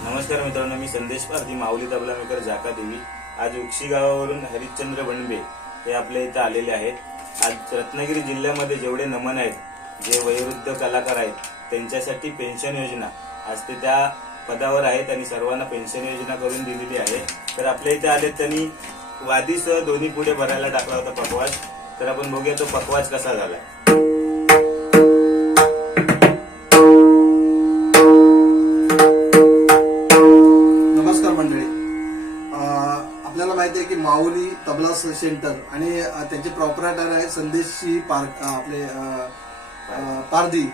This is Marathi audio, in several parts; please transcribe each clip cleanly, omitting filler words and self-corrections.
नमस्कार मित्रांनो, मी संदेश पारधी, माऊली तबला मेकर जाका देवी। आज उक्षी गावावरून हरिश्चंद्र बनबे हे आपल्या इथे आलेले आहेत। आज रत्नागिरी जिल्ह्यामध्ये जेवढे नमन आहेत, जे वयोवृद्ध कलाकार आहेत, त्यांच्यासाठी पेन्शन योजना आज ते त्या पदावर आहेत आणि सर्वांना पेन्शन योजना करून दिलेली आहे। तर आपल्या इथे आले त्यांनी वादीसह दोन्ही पुढे भरायला टाकला होता पकवाज। तर आपण बघूया तो पकवाज कसा झालाय। आपल्याला माहिती आहे की माऊली तबला सेंटर आणि त्यांचे प्रॉपरायटर आहे संदेशजी आपले पारधी,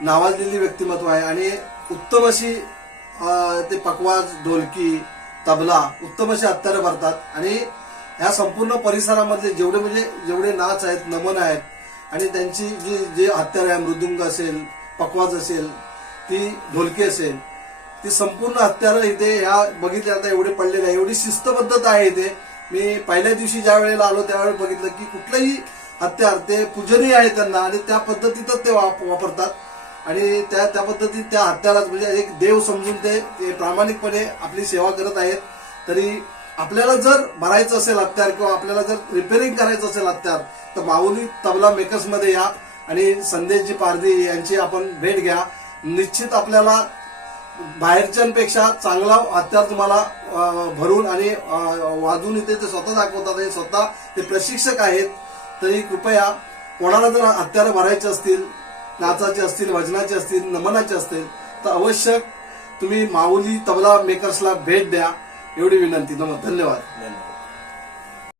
नावाजलेली व्यक्तिमत्व आहे आणि उत्तम अशी ते पकवाज, ढोलकी, तबला उत्तम असे हत्यारे भरतात आणि ह्या संपूर्ण परिसरामधले जेवढे नाच आहेत, नमन आहेत आणि त्यांची जे हत्यारे आहे, मृदुंग असेल, पकवाज असेल, ती ढोलकी असेल, ती संपूर्ण हत्यारं इथे ह्या बघितल्या आता एवढे पडलेले आहे। एवढी शिस्तबद्धता आहे इथे। मी पहिल्या दिवशी ज्या वेळेला आलो त्यावेळेला बघितलं की कुठलंही हत्यार ते पूजनीय आहे त्यांना आणि त्या पद्धतीतच ते वापरतात आणि त्या पद्धतीत त्या हत्यारात म्हणजे एक देव समजून ते प्रामाणिकपणे आपली सेवा करत आहेत। तरी आपल्याला जर भरायचं असेल हत्यार किंवा आपल्याला जर रिपेअरिंग करायचं असेल हत्यार तर माऊली तबला मेकर्स मध्ये या आणि संदेशजी पारधी यांची आपण भेट घ्या। निश्चित आपल्याला बाहेरच्यांपेक्षा चांगला हत्यार तुम्हाला भरून आणि वाजून इथे ते स्वतः दाखवतात आणि स्वतः ते प्रशिक्षक आहेत। तरी कृपया कोणाला जर हत्यारं भरायचे असतील, नाचाचे असतील, भजनाचे असतील, नमनाचे असतील तर अवश्य तुम्ही माऊली तबला मेकर्सला भेट द्या, एवढी विनंती। धन्यवाद।